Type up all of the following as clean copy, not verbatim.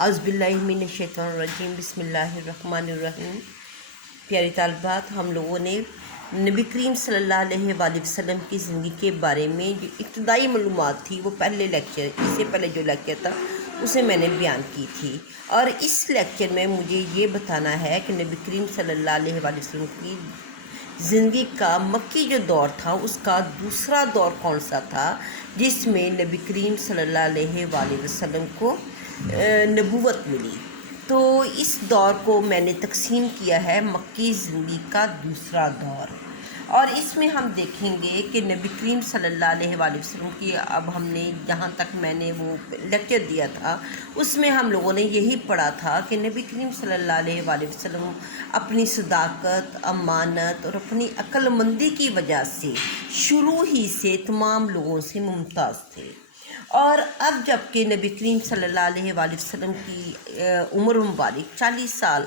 اعوذ باللہ من الشیطان الرجیم، بسم اللہ الرحمن الرحیم۔ پیاری طالبات، ہم لوگوں نے نبی کریم صلی اللہ علیہ وآلہ وسلم کی زندگی کے بارے میں جو ابتدائی معلومات تھی وہ پہلے لیکچر، اس سے پہلے جو لیکچر تھا اسے میں نے بیان کی تھی، اور اس لیکچر میں مجھے یہ بتانا ہے کہ نبی کریم صلی اللہ علیہ وآلہ وسلم کی زندگی کا مکی جو دور تھا اس کا دوسرا دور کون سا تھا جس میں نبی کریم صلی اللہ علیہ وآلہ وسلم کو نبوت ملی۔ تو اس دور کو میں نے تقسیم کیا ہے مکی زندگی کا دوسرا دور، اور اس میں ہم دیکھیں گے کہ نبی کریم صلی اللہ علیہ وآلہ وسلم کی، اب ہم نے جہاں تک میں نے وہ لیکچر دیا تھا اس میں ہم لوگوں نے یہی پڑھا تھا کہ نبی کریم صلی اللہ علیہ وآلہ وسلم اپنی صداقت، امانت اور اپنی عقل مندی کی وجہ سے شروع ہی سے تمام لوگوں سے ممتاز تھے، اور اب جب کہ نبی کریم صلی اللہ علیہ وآلہ وسلم کی عمر مبارک 40 سال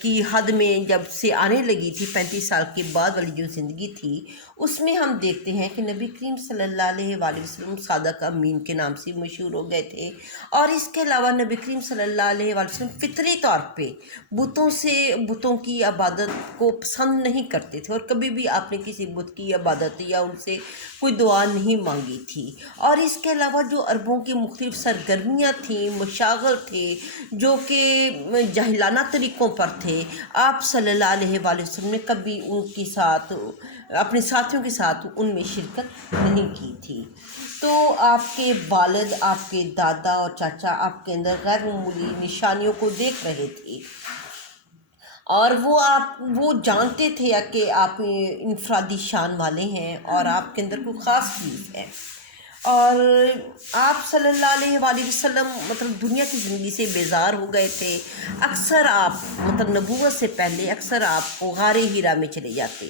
کی حد میں جب سے آنے لگی تھی، 35 سال کے بعد والی جو زندگی تھی اس میں ہم دیکھتے ہیں کہ نبی کریم صلی اللہ علیہ وآلہ وسلم صادق امین کے نام سے مشہور ہو گئے تھے، اور اس کے علاوہ نبی کریم صلی اللہ علیہ وآلہ وسلم فطری طور پہ بتوں کی عبادت کو پسند نہیں کرتے تھے، اور کبھی بھی آپ نے کسی بت کی عبادت یا ان سے کوئی دعا نہیں مانگی تھی، اور اس کے علاوہ جو عربوں کی مختلف سرگرمیاں تھیں، مشاغل تھے جو کہ جاہلانہ طریقوں پر تھے، آپ صلی اللہ علیہ وآلہ وسلم نے کبھی ان کے ساتھ، اپنے ساتھیوں کے ساتھ ان میں شرکت نہیں کی تھی۔ تو آپ کے والد، آپ کے دادا اور چاچا آپ کے اندر غیر معمولی نشانیوں کو دیکھ رہے تھے، اور وہ جانتے تھے کہ آپ انفرادی شان والے ہیں اور آپ کے اندر کوئی خاص چیز ہے، اور آپ صلی اللہ علیہ وآلہ وسلم دنیا کی زندگی سے بیزار ہو گئے تھے۔ اکثر آپ نبوت سے پہلے اکثر آپ غار ہیرا میں چلے جاتے۔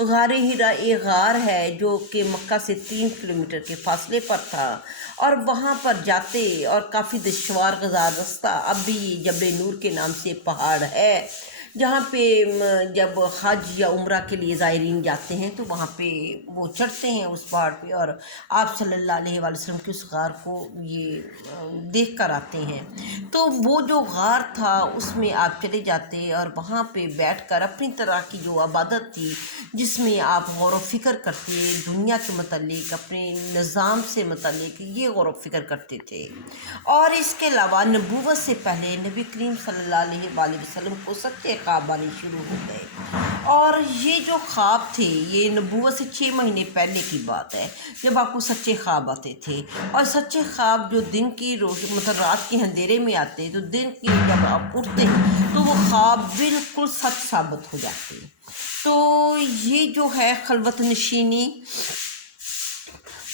غار ہیرا ایک غار ہے جو کہ مکہ سے 3 کلومیٹر کے فاصلے پر تھا، اور وہاں پر جاتے، اور کافی دشوار گزار رستہ، اب بھی جبل نور کے نام سے پہاڑ ہے جہاں پہ جب حج یا عمرہ کے لیے زائرین جاتے ہیں تو وہاں پہ وہ چڑھتے ہیں اس پہاڑ پہ، اور آپ صلی اللہ علیہ وآلہ وسلم کے اس غار کو یہ دیکھ کر آتے ہیں۔ تو وہ جو غار تھا اس میں آپ چلے جاتے، اور وہاں پہ بیٹھ کر اپنی طرح کی جو عبادت تھی جس میں آپ غور و فکر کرتے، دنیا کے متعلق، اپنے نظام سے متعلق یہ غور و فکر کرتے تھے، اور اس کے علاوہ نبوت سے پہلے نبی کریم صلی اللہ علیہ وآلہ وسلم کو سچے خواب آنے شروع ہو گئے، اور یہ جو خواب تھے یہ نبوت سے 6 مہینے پہلے کی بات ہے جب آپ کو سچے خواب آتے تھے، اور سچے خواب جو دن کی رات کے اندھیرے میں آتے تو دن کی جب آپ اٹھتے تو وہ خواب بالکل سچ ثابت ہو جاتے۔ تو یہ جو ہے خلوت نشینی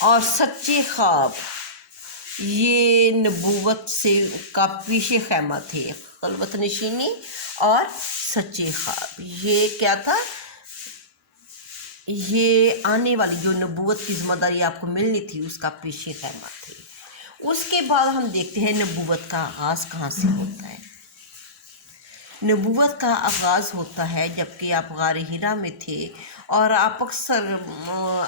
اور سچے خواب، یہ نبوت سے کا پیش خیمہ تھے۔ خلوت نشینی اور سچے خواب، یہ کیا تھا؟ یہ آنے والی جو نبوت کی ذمہ داری آپ کو ملنی تھی اس کا پیش خیمہ تھے۔ اس کے بعد ہم دیکھتے ہیں نبوت کا آغاز کہاں سے ہوتا ہے۔ نبوت کا آغاز ہوتا ہے جب کہ آپ غار ہیرا میں تھے، اور آپ اکثر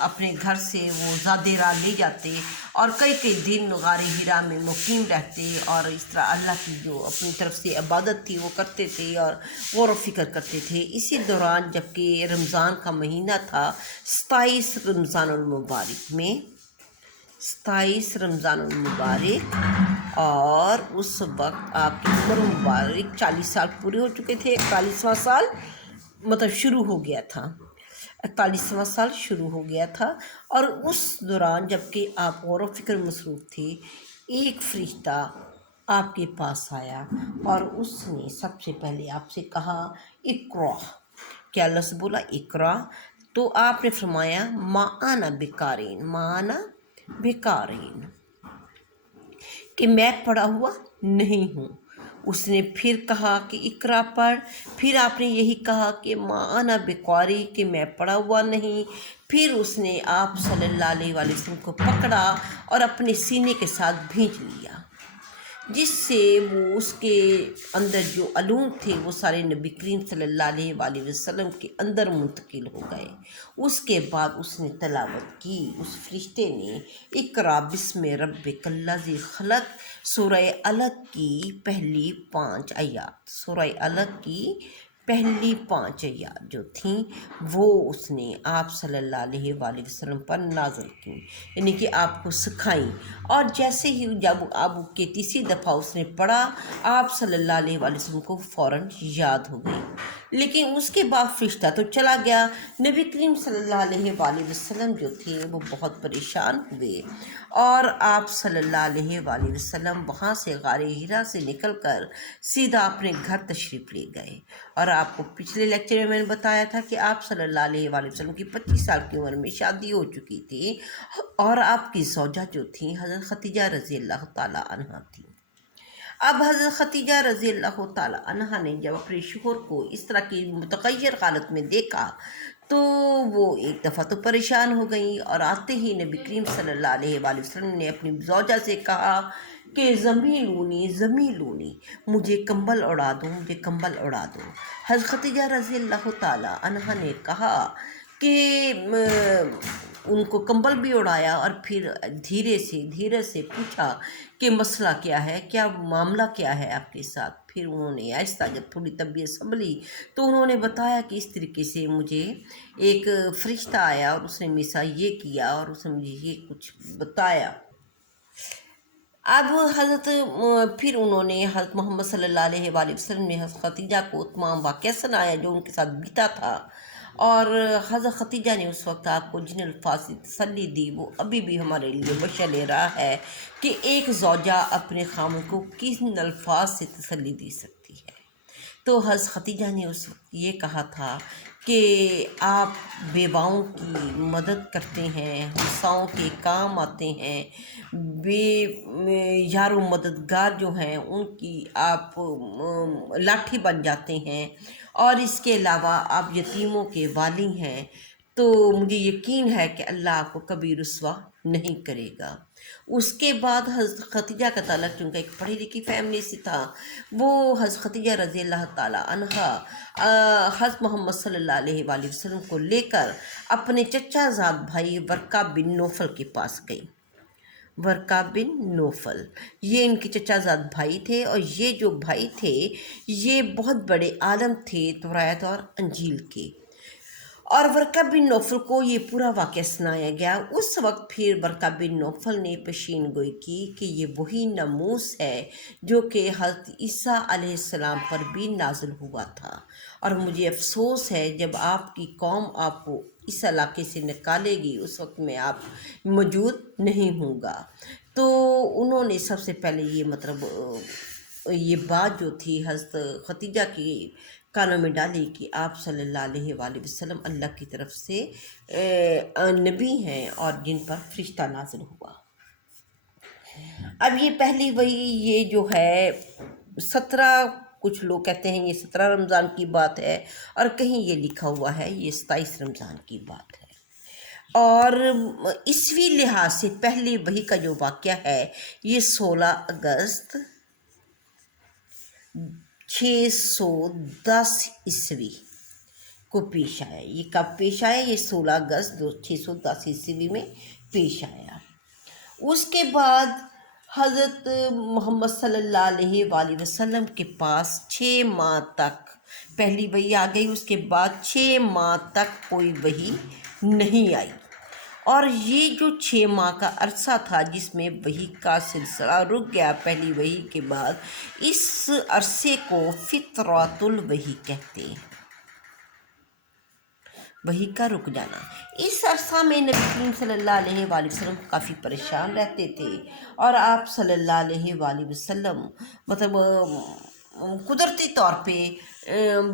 اپنے گھر سے وہ زادِ راہ لے جاتے اور کئی دن غار ہیرا میں مقیم رہتے، اور اس طرح اللہ کی جو اپنی طرف سے عبادت تھی وہ کرتے تھے اور غور و فکر کرتے تھے۔ اسی دوران جب کہ رمضان کا مہینہ تھا، 27 رمضان المبارک میں، 27 رمضان المبارک، اور اس وقت آپ کی عمر مبارک 40 سال پورے ہو چکے تھے، 41واں سال شروع ہو گیا تھا، 41واں سال شروع ہو گیا تھا، اور اس دوران جب کہ آپ غور و فکر مصروف تھے، ایک فرشتہ آپ کے پاس آیا اور اس نے سب سے پہلے آپ سے کہا اقرا، کیا لفظ بولا؟ اقرا۔ تو آپ نے فرمایا ما انا بقارئ، ما انا بقارئ، کہ میں پڑھا ہوا نہیں ہوں۔ اس نے پھر کہا کہ اقرا پڑھ، پھر آپ نے یہی کہا کہ ما انا بقارئ، کہ میں پڑھا ہوا نہیں۔ پھر اس نے آپ صلی اللہ علیہ وآلہ وسلم کو پکڑا اور اپنے سینے کے ساتھ بھینچ لیا، جس سے وہ اس کے اندر جو علوم تھے وہ سارے نبی کریم صلی اللہ علیہ وآلہ وسلم کے اندر منتقل ہو گئے۔ اس کے بعد اس نے تلاوت کی، اس فرشتے نے اقرا بسم ربک الذی خلق سورہ الگ کی پہلی 5 آیات، سورہ الگ کی پہلی 5 آیات جو تھیں وہ اس نے آپ صلی اللہ علیہ وآلہ وسلم پر نازل کی، یعنی کہ آپ کو سکھائیں۔ اور جیسے ہی جب اب کے تیسری دفعہ اس نے پڑھا، آپ صلی اللہ علیہ وآلہ وسلم کو فوراً یاد ہو گئی۔ لیکن اس کے بعد فرشتہ تو چلا گیا، نبی کریم صلی اللہ علیہ وآلہ وسلم جو تھے وہ بہت پریشان ہوئے، اور آپ صلی اللہ علیہ وآلہ وسلم وہاں سے غار ہرا سے نکل کر سیدھا اپنے گھر تشریف لے گئے۔ اور آپ کو پچھلے لیکچر میں نے بتایا تھا کہ آپ صلی اللہ علیہ وآلہ وسلم کی 25 سال کی عمر میں شادی ہو چکی تھی، اور آپ کی زوجہ جو تھیں حضرت خدیجہ رضی اللہ تعالیٰ عنہ تھیں۔ اب حضرت خدیجہ رضی اللہ تعالیٰ عنہ نے جب اپنے شوہر کو اس طرح کی متغیر حالت میں دیکھا تو وہ ایک دفعہ تو پریشان ہو گئیں، اور آتے ہی نبی کریم صلی اللہ علیہ وآلہ وسلم نے اپنی زوجہ سے کہا کہ زمیلونی، مجھے کمبل اڑا دو، مجھے کمبل اڑا دو۔ حضرت خدیجہ رضی اللہ تعالیٰ عنہ نے کہا کہ ان کو کمبل بھی اڑایا، اور پھر دھیرے سے پوچھا کہ مسئلہ کیا ہے، کیا معاملہ کیا ہے آپ کے ساتھ۔ پھر انہوں نے آہستہ جب تھوڑی طبیعت سنبھلی تو انہوں نے بتایا کہ اس طریقے سے مجھے ایک فرشتہ آیا اور اس نے میرے ساتھ یہ کیا اور اس نے مجھے یہ کچھ بتایا۔ اب پھر انہوں نے حضرت محمد صلی اللہ علیہ وآلہ وسلم نے حضرت خدیجہ کو تمام واقعہ سنایا جو ان کے ساتھ بیتا تھا، اور حضرت خدیجہ نے اس وقت آپ کو جن الفاظ سے تسلی دی وہ ابھی بھی ہمارے لیے مشعل لے رہا ہے کہ ایک زوجہ اپنے خاوند کو کن الفاظ سے تسلی دے سکتی ہے۔ تو حضرت خدیجہ نے اس وقت یہ کہا تھا کہ آپ بیواؤں کی مدد کرتے ہیں، ہمساؤں کے کام آتے ہیں، یار و مددگار جو ہیں ان کی آپ لاٹھی بن جاتے ہیں، اور اس کے علاوہ آپ یتیموں کے والی ہیں، تو مجھے یقین ہے کہ اللہ آپ کو کبھی رسوا نہیں کرے گا۔ اس کے بعد حضرت خدیجہ کا تعلق چونکہ ایک پڑھی لکھی فیملی سے تھا، وہ حضرت خدیجہ رضی اللہ تعالیٰ عنہ حضرت محمد صلی اللہ علیہ وآلہ وسلم کو لے کر اپنے چچا زاد بھائی ورقہ بن نوفل کے پاس گئی۔ ورقہ بن نوفل یہ ان کے چچا زاد بھائی تھے، اور یہ جو بھائی تھے یہ بہت بڑے عالم تھے تورات اور انجیل کے، اور ورقہ بن نوفل کو یہ پورا واقعہ سنایا گیا۔ اس وقت پھر ورقہ بن نوفل نے پیشین گوئی کی کہ یہ وہی ناموس ہے جو کہ حضرت عیسیٰ علیہ السلام پر بھی نازل ہوا تھا، اور مجھے افسوس ہے جب آپ کی قوم آپ کو اس علاقے سے نکالے گی اس وقت میں آپ موجود نہیں ہوں گا۔ تو انہوں نے سب سے پہلے یہ بات جو تھی حضرت خدیجہ کی کانوں میں ڈالی کہ آپ صلی اللہ علیہ وآلہ وسلم اللہ کی طرف سے نبی ہیں اور جن پر فرشتہ نازل ہوا۔ اب یہ پہلی وہی یہ جو ہے 17، کچھ لوگ کہتے ہیں یہ 17 رمضان کی بات ہے، اور کہیں یہ لکھا ہوا ہے یہ 27 رمضان کی بات ہے، اور عیسوی لحاظ سے پہلی وحی کا جو واقعہ ہے یہ 16 اگست 610 عیسوی کو پیش آیا۔ یہ کب پیش آیا؟ یہ 16 اگست 610 عیسوی میں پیش آیا۔ اس کے بعد حضرت محمد صلی اللہ علیہ وآلہ وسلم کے پاس 6 ماہ تک پہلی وحی آ گئی، اس کے بعد 6 ماہ تک کوئی وحی نہیں آئی، اور یہ جو 6 ماہ کا عرصہ تھا جس میں وحی کا سلسلہ رک گیا پہلی وحی کے بعد، اس عرصے کو فترۃ الوحی کہتے ہیں، وحی کا رک جانا۔ اس عرصہ میں نبی کریم صلی اللہ علیہ وآلہ وسلم کافی پریشان رہتے تھے، اور آپ صلی اللہ علیہ وآلہ وسلم قدرتی طور پہ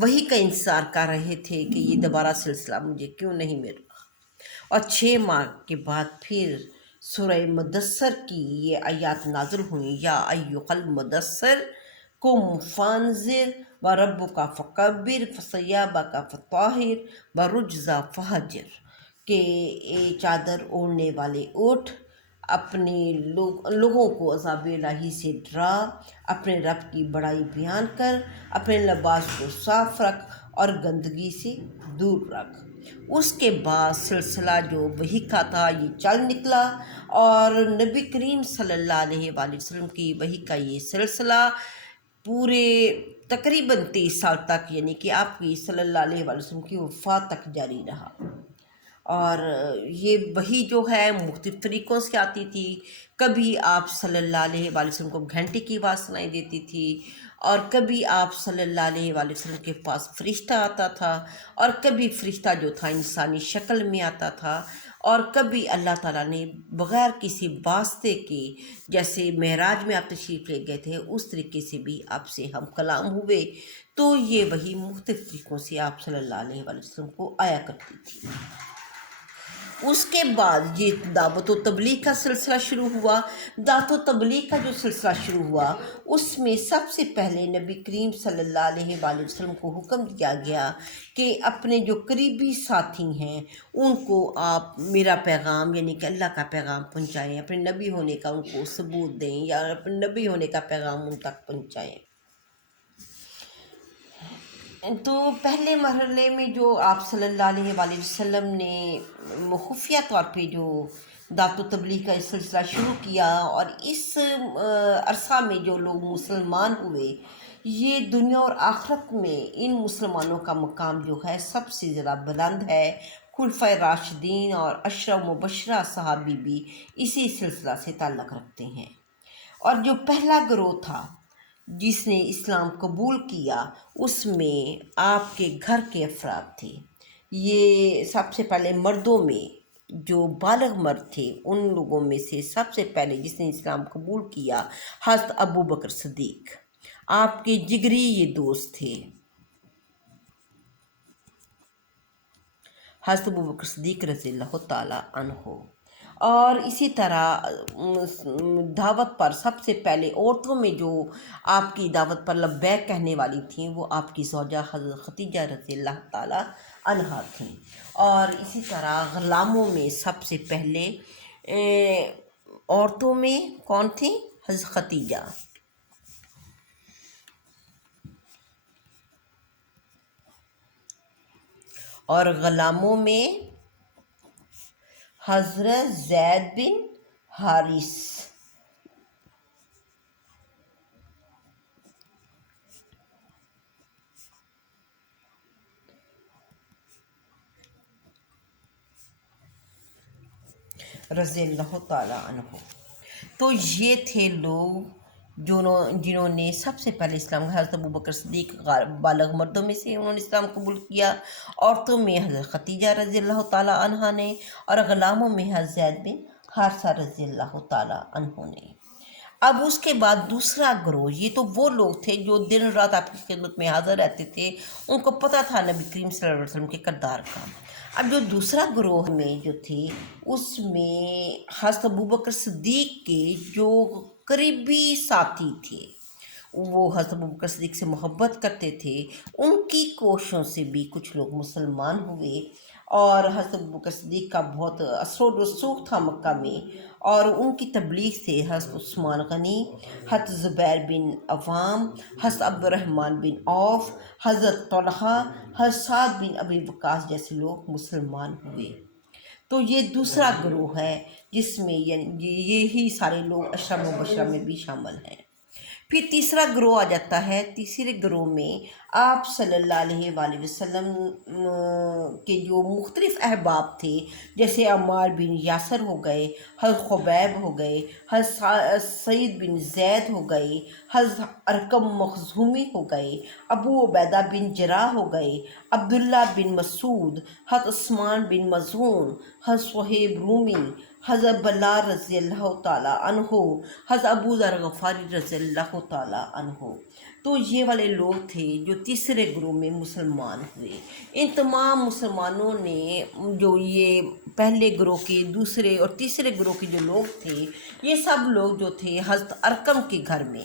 وحی کا انتظار کر رہے تھے کہ یہ دوبارہ سلسلہ مجھے کیوں نہیں مل رہا، اور 6 ماہ کے بعد پھر سورہ مدثر کی یہ آیات نازل ہوئیں، یا ایھا المدثر قم فانذر وربک فکبر وثیابک فطہر والرجز فہجر، کہ اے چادر اوڑھنے والے اٹھ، اپنے لوگوں کو عذاب الہی سے ڈرا، اپنے رب کی بڑائی بیان کر، اپنے لباس کو صاف رکھ اور گندگی سے دور رکھ۔ اس کے بعد سلسلہ جو وحی کا تھا یہ چل نکلا، اور نبی کریم صلی اللہ علیہ وآلہ وسلم کی وحی کا یہ سلسلہ پورے تقریباً 23 سال تک، یعنی کہ آپ کی صلی اللہ علیہ وآلہ وسلم کی وفات تک جاری رہا۔ اور یہ وحی جو ہے مختلف طریقوں سے آتی تھی۔ کبھی آپ صلی اللہ علیہ وآلہ وسلم کو گھنٹے کی آواز سنائی دیتی تھی، اور کبھی آپ صلی اللہ علیہ وآلہ وسلم کے پاس فرشتہ آتا تھا، اور کبھی فرشتہ جو تھا انسانی شکل میں آتا تھا، اور کبھی اللہ تعالیٰ نے بغیر کسی واسطے کے، جیسے معراج میں آپ تشریف لے گئے تھے اس طریقے سے بھی آپ سے ہم کلام ہوئے۔ تو یہ وحی مختلف طریقوں سے آپ صلی اللہ علیہ وآلہ وسلم کو آیا کرتی تھی۔ اس کے بعد یہ دعوت و تبلیغ کا سلسلہ شروع ہوا۔ دعوت و تبلیغ کا جو سلسلہ شروع ہوا اس میں سب سے پہلے نبی کریم صلی اللہ علیہ وآلہ وسلم کو حکم دیا گیا کہ اپنے جو قریبی ساتھی ہیں ان کو آپ میرا پیغام، یعنی کہ اللہ کا پیغام پہنچائیں، اپنے نبی ہونے کا ان کو ثبوت دیں، یا اپنے نبی ہونے کا پیغام ان تک پہنچائیں۔ تو پہلے مرحلے میں جو آپ صلی اللہ علیہ وآلہ وسلم نے خفیہ طور پہ جو دعوت و تبلیغ کا سلسلہ شروع کیا، اور اس عرصہ میں جو لوگ مسلمان ہوئے، یہ دنیا اور آخرت میں ان مسلمانوں کا مقام جو ہے سب سے زیادہ بلند ہے۔ خلفائے راشدین اور عشرہ مبشرہ صحابی بھی اسی سلسلہ سے تعلق رکھتے ہیں۔ اور جو پہلا گروہ تھا جس نے اسلام قبول کیا اس میں آپ کے گھر کے افراد تھے۔ یہ سب سے پہلے مردوں میں جو بالغ مرد تھے ان لوگوں میں سے سب سے پہلے جس نے اسلام قبول کیا حضرت ابو بکر صدیق، آپ کے جگری یہ دوست تھے حضرت ابو بکر صدیق رضی اللہ تعالیٰ عنہ۔ اور اسی طرح دعوت پر سب سے پہلے عورتوں میں جو آپ کی دعوت پر لبیک کہنے والی تھیں وہ آپ کی زوجہ حضرت خدیجہ رضی اللہ تعالیٰ عنہا تھیں۔ اور اسی طرح غلاموں میں سب سے پہلے عورتوں میں کون تھیں؟ حضرت خدیجہ۔ اور غلاموں میں حضرت زید بن حارث۔ رضی اللہ تعالیٰ عنہ۔ تو یہ تھے لوگ جنہوں نے سب سے پہلے اسلام، حضرت ابو بکر صدیق بالغ مردوں میں سے انہوں نے اسلام قبول کیا، عورتوں میں حضرت خدیجہ رضی اللہ تعالیٰ عنہ نے، اور غلاموں میں حضرت زید بن حارثہ رضی اللہ تعالیٰ عنہ نے۔ اب اس کے بعد دوسرا گروہ، یہ تو وہ لوگ تھے جو دن رات آپ کی خدمت میں حاضر رہتے تھے، ان کو پتہ تھا نبی کریم صلی اللہ علیہ وسلم کے کردار کا۔ اب جو دوسرا گروہ میں جو تھے اس میں حضرت ابوبکر صدیق کے جو قریبی ساتھی تھے، وہ حضرت ابوبکر صدیق سے محبت کرتے تھے، ان کی کوششوں سے بھی کچھ لوگ مسلمان ہوئے، اور حضرت ابوبکر صدیق کا بہت اثر و رسوخ تھا مکہ میں، اور ان کی تبلیغ سے حضرت عثمان غنی، حضرت زبیر بن عوام، حضرت عبد الرحمن بن عوف، حضرت طلحہ، حضرت سعد بن ابی وقاص جیسے لوگ مسلمان ہوئے۔ تو یہ دوسرا گروہ ہے جس میں یہی سارے لوگ عشرہ مبشرہ میں بھی شامل ہیں۔ پھر تیسرا گروہ آ جاتا ہے۔ تیسرے گروہ میں آپ صلی اللہ علیہ وآلہ وسلم کے جو مختلف احباب تھے، جیسے عمار بن یاسر ہو گئے، حضرت خبیب ہو گئے، حضرت سعید بن زید ہو گئے، حضرت ارقم مخزومی ہو گئے، ابو عبیدہ بن جراح ہو گئے، عبداللہ بن مسعود، حضرت عثمان بن مظعون، حضرت صہیب رومی، حضرت بلال رضی اللہ تعالیٰ عنہ، حضرت ابو ذر غفاری رضی اللہ تعالیٰ عنہ۔ تو یہ والے لوگ تھے جو تیسرے گروہ میں مسلمان ہوئے۔ ان تمام مسلمانوں نے جو یہ پہلے گروہ کے، دوسرے اور تیسرے گروہ کے جو لوگ تھے، یہ سب لوگ جو تھے حضرت ارقم کے گھر میں،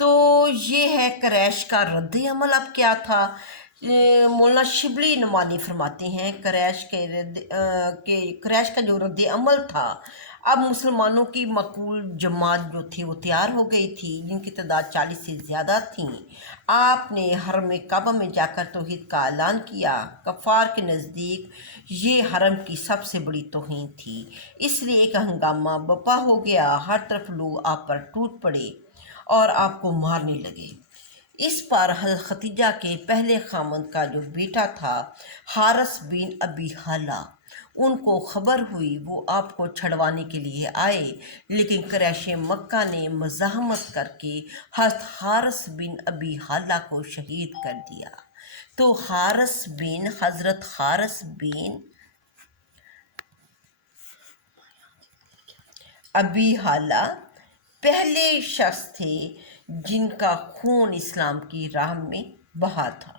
تو یہ ہے قریش کا رد عمل اب کیا تھا۔ مولانا شبلی نعمانی فرماتے ہیں قریش کا جو رد عمل تھا، اب مسلمانوں کی مقبول جماعت جو تھی وہ تیار ہو گئی تھی، جن کی تعداد 40 سے زیادہ تھیں۔ آپ نے حرم کعبہ میں جا کر توحید کا اعلان کیا۔ کفار کے نزدیک یہ حرم کی سب سے بڑی توہین تھی، اس لیے ایک ہنگامہ برپا ہو گیا۔ ہر طرف لوگ آپ پر ٹوٹ پڑے اور آپ کو مارنے لگے۔ اس پر حضرت خدیجہ کے پہلے خامند کا جو بیٹا تھا حارث بن ابی حالہ، ان کو خبر ہوئی، وہ آپ کو چھڑوانے کے لیے آئے، لیکن قریش مکہ نے مزاحمت کر کے حضرت حارث بن ابی حالہ کو شہید کر دیا۔ تو حضرت حارث بن ابی حالہ پہلے شخص تھے جن کا خون اسلام کی راہ میں بہا تھا۔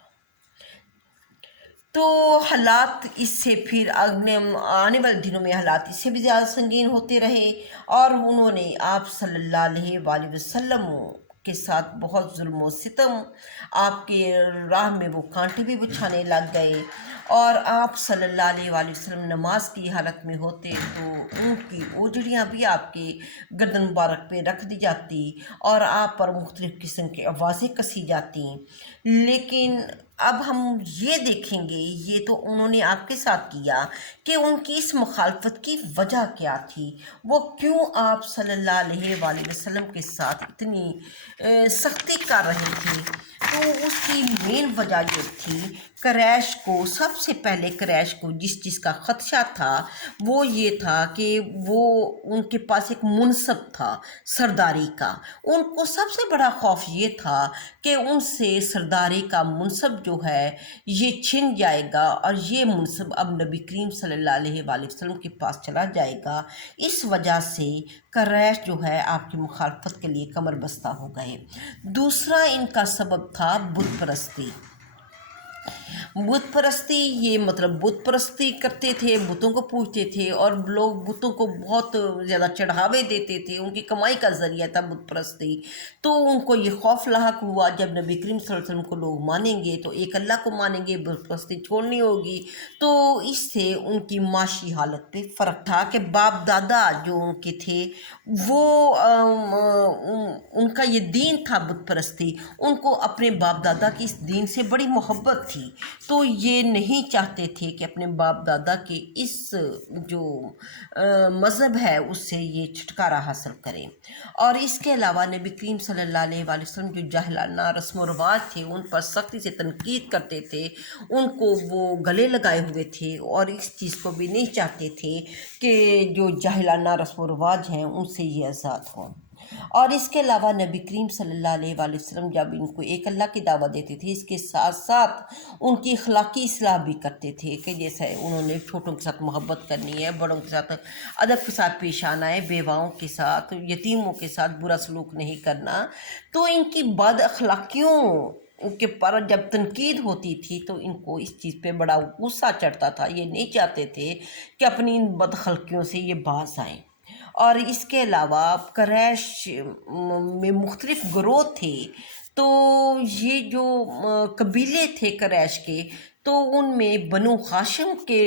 تو حالات اس سے پھر آنے والے دنوں میں حالات اس سے بھی زیادہ سنگین ہوتے رہے، اور انہوں نے آپ صلی اللہ علیہ وآلہ وسلم کے ساتھ بہت ظلم و ستم، آپ کے راہ میں وہ کانٹے بھی بچھانے لگ گئے، اور آپ صلی اللہ علیہ وآلہ وسلم نماز کی حالت میں ہوتے تو ان کی اوجڑیاں بھی آپ کے گردن مبارک پہ رکھ دی جاتی اور آپ پر مختلف قسم کی آوازیں کسی جاتی۔ لیکن اب ہم یہ دیکھیں گے، یہ تو انہوں نے آپ کے ساتھ کیا، کہ ان کی اس مخالفت کی وجہ کیا تھی، وہ کیوں آپ صلی اللہ علیہ وآلہ وسلم کے ساتھ اتنی سختی کر رہے تھے۔ تو اس کی مین وجہ یہ تھی، سب سے پہلے قریش کو جس چیز کا خدشہ تھا وہ یہ تھا کہ وہ ان کے پاس ایک منصب تھا سرداری کا۔ ان کو سب سے بڑا خوف یہ تھا کہ ان سے سرداری کا منصب جو ہے یہ چھن جائے گا، اور یہ منصب اب نبی کریم صلی اللہ علیہ وآلہ وسلم کے پاس چلا جائے گا۔ اس وجہ سے قریش جو ہے آپ کی مخالفت کے لیے کمر بستہ ہو گئے۔ دوسرا ان کا سبب تھا بت پرستی۔ بت پرستی، یہ مطلب بت پرستی کرتے تھے، بتوں کو پوجتے تھے، اور لوگ بتوں کو بہت زیادہ چڑھاوے دیتے تھے، ان کی کمائی کا ذریعہ تھا بت پرستی۔ تو ان کو یہ خوف لاحق ہوا، جب نبی کریم صلی اللہ علیہ وسلم کو لوگ مانیں گے تو ایک اللہ کو مانیں گے، بت پرستی چھوڑنی ہوگی۔ تو اس سے ان کی معاشی حالت پہ فرق تھا کہ باپ دادا جو ان کے تھے وہ ان کا یہ دین تھا بت پرستی، ان کو اپنے باپ دادا کی اس دین سے بڑی محبت تھی، تو یہ نہیں چاہتے تھے کہ اپنے باپ دادا کے اس جو مذہب ہے اس سے یہ چھٹکارا حاصل کریں۔ اور اس کے علاوہ نبی کریم صلی اللہ علیہ وآلہ وسلم جو جاہلانہ رسم و رواج تھے ان پر سختی سے تنقید کرتے تھے، ان کو وہ گلے لگائے ہوئے تھے، اور اس چیز کو بھی نہیں چاہتے تھے کہ جو جاہلانہ رسم و رواج ہیں ان سے یہ آزاد ہوں۔ اور اس کے علاوہ نبی کریم صلی اللہ علیہ وآلہ وسلم جب ان کو ایک اللہ کی دعوت دیتے تھے، اس کے ساتھ ساتھ ان کی اخلاقی اصلاح بھی کرتے تھے، کہ جیسے انہوں نے چھوٹوں کے ساتھ محبت کرنی ہے، بڑوں کے ساتھ ادب کے ساتھ پیش آنا ہے، بیواؤں کے ساتھ، یتیموں کے ساتھ برا سلوک نہیں کرنا۔ تو ان کی بد اخلاقیوں کے پر جب تنقید ہوتی تھی تو ان کو اس چیز پہ بڑا غصہ چڑھتا تھا، یہ نہیں چاہتے تھے کہ اپنی ان بد اخلاقیوں سے یہ باز آئیں۔ اور اس کے علاوہ قریش میں مختلف گروہ تھے، تو یہ جو قبیلے تھے قریش کے، تو ان میں بنو ہاشم کے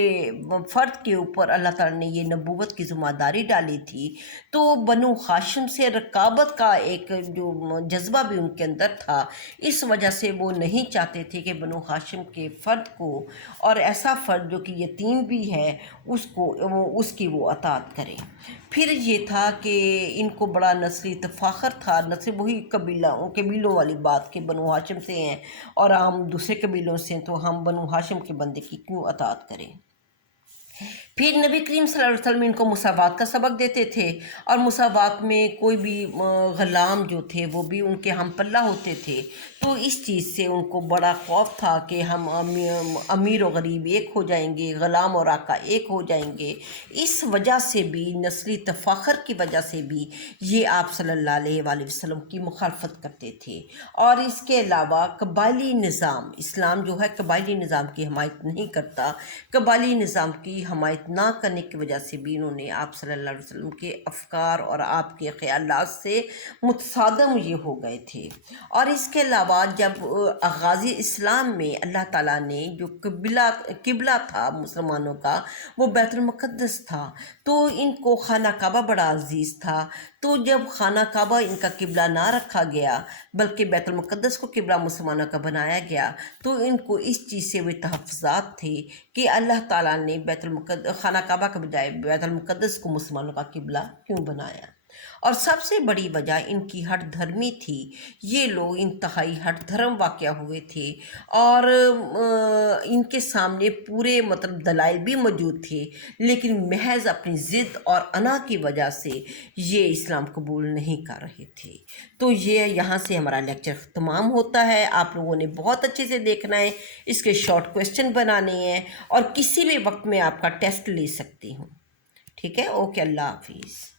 فرد کے اوپر اللہ تعالیٰ نے یہ نبوت کی ذمہ داری ڈالی تھی، تو بنو ہاشم سے رقابت کا ایک جو جذبہ بھی ان کے اندر تھا، اس وجہ سے وہ نہیں چاہتے تھے کہ بنو ہاشم کے فرد کو، اور ایسا فرد جو کہ یتیم بھی ہے، اس کی وہ اطاعت کریں۔ پھر یہ تھا کہ ان کو بڑا نسلی تفاخر تھا، نسل وہی قبیلوں والی بات کہ بنو ہاشم سے ہیں اور ہم دوسرے قبیلوں سے ہیں، تو ہم بنو ہاشم کے بندے کی کیوں اطاعت کریں۔ پھر نبی کریم صلی اللہ علیہ وسلم ان کو مساوات کا سبق دیتے تھے، اور مساوات میں کوئی بھی غلام جو تھے وہ بھی ان کے ہم پلہ ہوتے تھے، تو اس چیز سے ان کو بڑا خوف تھا کہ ہم امیر و غریب ایک ہو جائیں گے، غلام اور آقا ایک ہو جائیں گے۔ اس وجہ سے بھی، نسلی تفاخر کی وجہ سے بھی یہ آپ صلی اللہ علیہ وآلہ وسلم کی مخالفت کرتے تھے۔ اور اس کے علاوہ قبائلی نظام، اسلام جو ہے قبائلی نظام کی حمایت نہیں کرتا، قبائلی نظام کی حمایت نہ کرنے کی وجہ سے بھی انہوں نے آپ صلی اللہ علیہ وسلم کے افکار اور آپ کے خیالات سے متصادم یہ ہو گئے تھے۔ اور اس کے علاوہ جب آغاز اسلام میں اللہ تعالیٰ نے جو قبلہ تھا مسلمانوں کا وہ بیت المقدس تھا، تو ان کو خانہ کعبہ بڑا عزیز تھا، تو جب خانہ کعبہ ان کا قبلہ نہ رکھا گیا بلکہ بیت المقدس کو قبلہ مسلمانوں کا بنایا گیا، تو ان کو اس چیز سے وہ تحفظات تھے کہ اللہ تعالیٰ نے خانہ کعبہ کے بجائے بیت المقدس کو مسلمانوں کا قبلہ کیوں بنایا۔ اور سب سے بڑی وجہ ان کی ہٹ دھرمی تھی۔ یہ لوگ انتہائی ہٹ دھرم واقع ہوئے تھے اور ان کے سامنے پورے دلائل بھی موجود تھے، لیکن محض اپنی ضد اور انا کی وجہ سے یہ اسلام قبول نہیں کر رہے تھے۔ تو یہ یہاں سے ہمارا لیکچر تمام ہوتا ہے۔ آپ لوگوں نے بہت اچھے سے دیکھنا ہے، اس کے شارٹ کویسچن بنانے ہیں اور کسی بھی وقت میں آپ کا ٹیسٹ لے سکتی ہوں۔ ٹھیک ہے، اوکے، اللہ حافظ۔